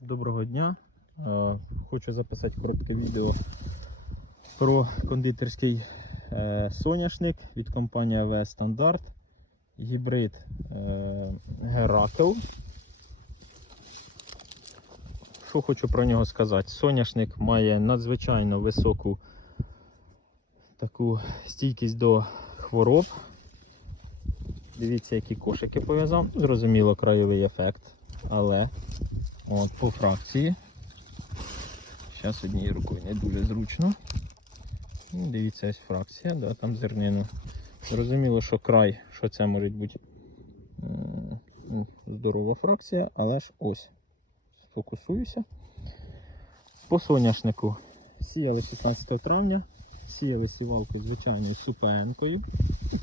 Доброго дня. Е, Хочу записати коротке відео про кондитерський е, соняшник від компанії АВС Стандарт. Гібрид е, Геракл. Що хочу про нього сказати? Соняшник має надзвичайно високу таку стійкість до хвороб. Дивіться, які кошики пов'язав. Зрозуміло, краєвий ефект. Але От, по фракції. Зараз однією рукою не дуже зручно. Дивіться, ось фракція, да, там зернину. Зрозуміло, що край, що це може бути здорова фракція, але ж ось. Сфокусуюся. По соняшнику сіяли 16 травня, сіяли сівалкою звичайною супенкою,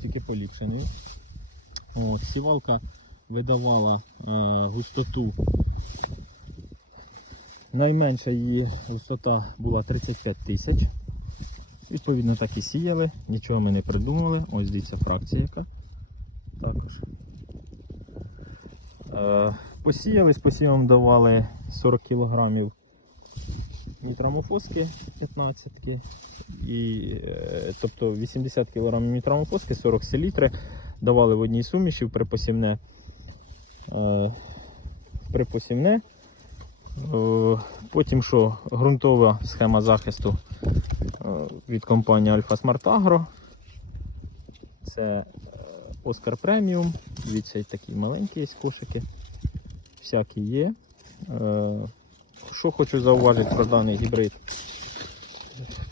тільки поліпшеною. От, сівалка видавала е, густоту Найменша її висота була 35 тисяч. Відповідно, так і сіяли, нічого ми не придумали. Ось дивіться фракція яка. Також. Е, посіяли, з посівом давали 40 кг нітрамофоски 15 і, е, тобто 80 кг нітрамофоски, 40 селітри давали в одній суміші в припосівне. Е, в припосівне. Е, Потім що ґрунтова схема захисту е, від компанії Alpha Smart Agro. Це е, Oscar Premium. Дивіться, такі маленькі є кошики. Всякі є. Що хочу зауважити про даний гібрид?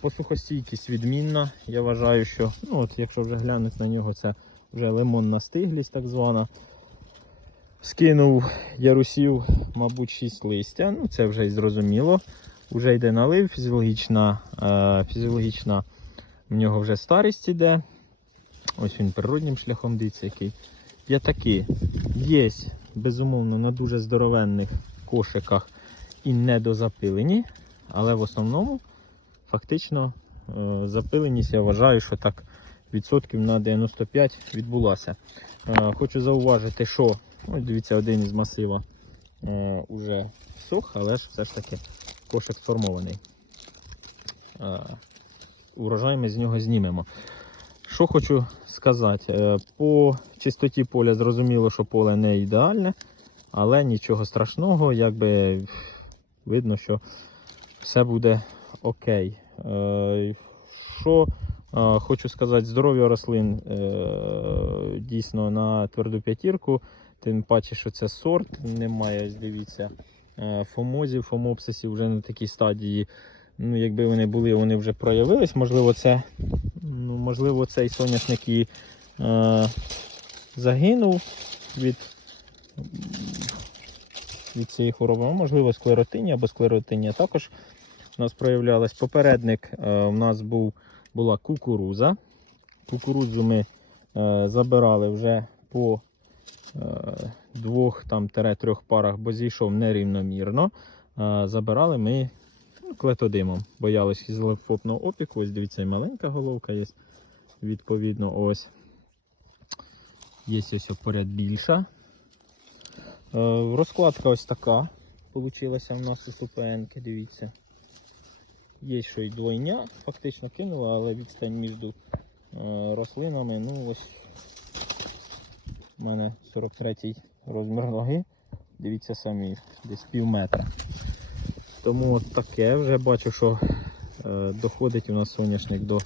Посухостійкість відмінна. Я вважаю, що ну, от, якщо вже глянути на нього, це вже лимонна стиглість так звана. Скинув ярусів, мабуть, 6 листя. Ну, це вже і зрозуміло. Уже йде налив, фізіологічна, е, фізіологічна в нього вже старість іде. Ось він природнім шляхом дивіться, який. П'ятаки є, безумовно, на дуже здоровенних кошиках і недозапилені, але в основному фактично е, запиленість, я вважаю, що так відсотків на 95 відбулася. Е, хочу зауважити, що Ось дивіться, один із масива е, уже сох, але ж все ж таки кошик сформований. Е, урожай ми з нього знімемо. Що хочу сказати, е, по чистоті поля зрозуміло, що поле не ідеальне, але нічого страшного, якби видно, що все буде окей. Е, що е, хочу сказати, здоров'я рослин е, дійсно на тверду п'ятірку. Тим паче, що це сорт, немає, ось дивіться, е, фомозів, фомопсисів вже на такій стадії. Ну, якби вони були, вони вже проявились. Можливо, це, ну, можливо, цей соняшник і е, загинув від, від цієї хвороби. Ну, Можливо, склеротині або склеротині також у нас проявлялась. Попередник е, у нас був, була кукуруза. Кукурудзу ми е, забирали вже по там трьох парах, бо зійшов нерівномірно. Е, Забирали ми ну, клетодимом. Боялись ізофопного опіку. Ось дивіться, і маленька головка є. Відповідно, ось. Є ось поряд більша. Е, Розкладка ось така получилася в нас у СУПНки, дивіться. Є що й двойня, фактично кинула, але відстань між е, рослинами, ну ось у мене 43 розмір ноги. Дивіться самі, десь пів метра. Тому от таке вже бачу, що е, доходить у нас соняшник до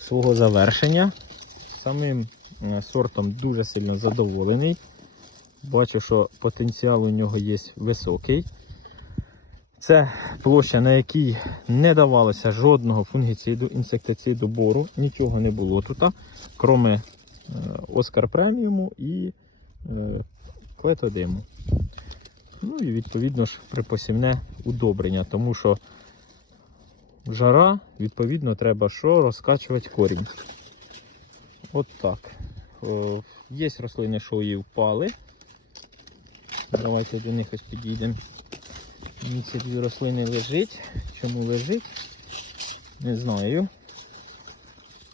свого завершення. Самим е, сортом дуже сильно задоволений. Бачу, що потенціал у нього є високий. Це площа, на якій не давалося жодного фунгіциду, бору, нічого не було тут, кроме Оскар преміуму і е, клетодиму. Ну і відповідно ж припосівне удобрення, тому що жара, відповідно, треба що розкачувати корінь. От так. Е, Є рослини, що і впали. Давайте до них ось підійдемо. Ці дві рослини лежить. Чому лежить? Не знаю.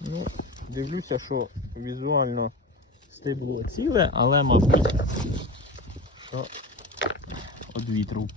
Ну, Дивлюся, що візуально стебло ціле, але, мабуть, що від вітру